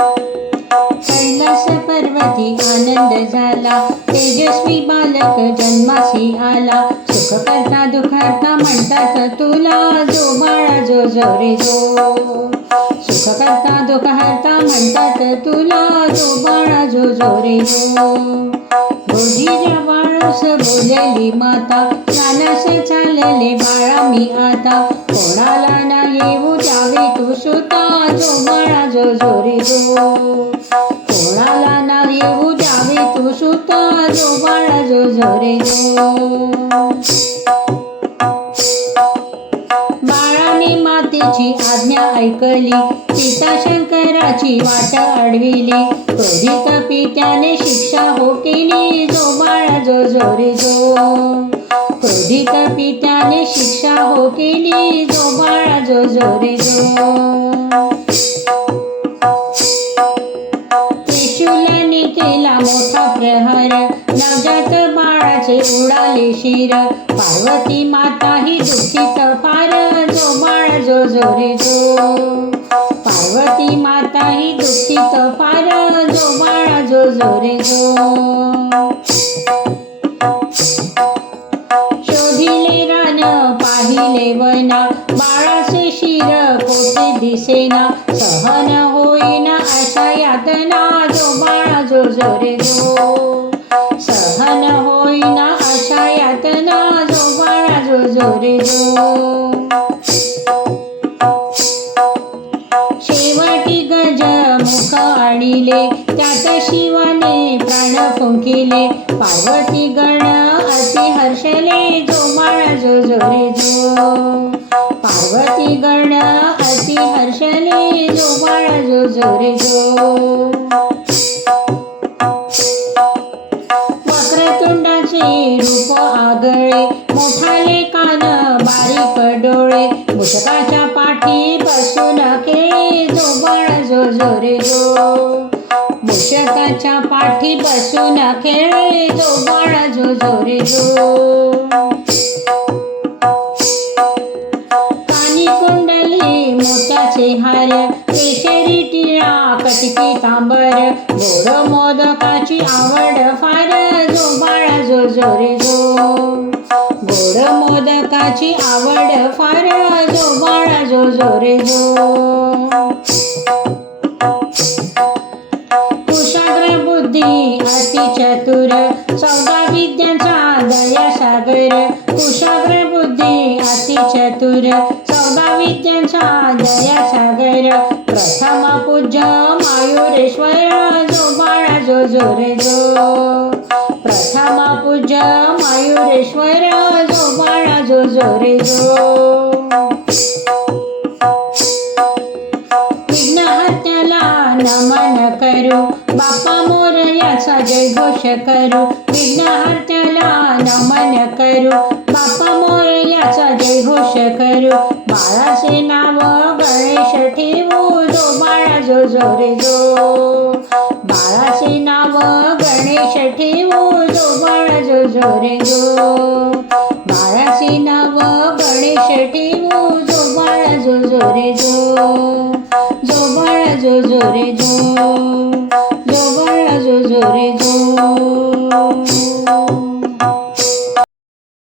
कैलास पर्वती आनंद झाला. तेजस्वी बालक जन्माशी आला. सुख करता दुःख म्हणतात तुला जो बाळा जो जो रे जो. सुख करता दुःख म्हणतात तुला जो बाळा जो जो रे जो. गोडीच्या बाळूस बोलली माता. चालस चालले बाळा मी आता. कोणाला ना येऊ द्यावे तू सुता जो बाळा जो बाळाने मातेची आज्ञा ऐकली. पिता शंकराची वाट अडविली क्रोधित पित्याने शिक्षा हो केली. जो बाळा जो जो रे जो क्रोधित पित्याने शिक्षा हो केली. जो बाळा जो जो रे जो केला मोठा प्रहार. असे उडाले शिर पार्वती माता ही दुखित फार जो बाळ जो जो रे जो. पार्वती माता ही दुखित फार जो बाळ जो जो रे जो. शोधिले रान पाहिले वना बाळाचे शिर कोठे दिसेना सहन होईना अशा यातना जो बाळा जो जो रे जो. शेवटी गज मुख आणिले त्यात शिवाने प्राण फुंकिले. पार्वती गण अति हर्षले जो बाळा जो जो रे जो पार्वती गण अति हर्षले जो जो जो रे जो वक्रतुंडाचे रूप आगळे डोळे पाठी बसून के जो बाळ जो जो रे जो मुषकाच्या पाठी बसून खेळे जो बाळ जो जो रे जो कानी कुंडली मोत्याचे हार केशरी टिळा कटकी तांबर. गोड मोदकाची आवड फार जो बाळा जो जो रे जो गोड मोदकाची आवड फार जो बाळा जो जो रे जो हो. कुशाग्र बुद्धी अति चतुर चौदा विद्यांचा दया सागर. कुशाग्र बुद्धी अति चतुर चौदा विद्यांचा दया सागर. प्रथम पूज्य मायुरेश्वर जो बाळा जो जो रे जो हो. प्रथम पूजा मयुरेश्वर जो बाळा जो जो रे जो विघ्नहत्याला नमन करू. बाप्पा मोरयाचा जय घोष करू. विघ्नहत्याला नमन करू. बाप्पा मोरयाचा जय घोष करू. बाळाचे नाव गणेश ठेवू. जो बाळा जो जो रे जो बाळाचे रे गो बाळाचे नाव गणेश ठेवू जो बाळा जो जो रे जो जो बाळा जो जो रे जो जो बाळा जो जो रे जो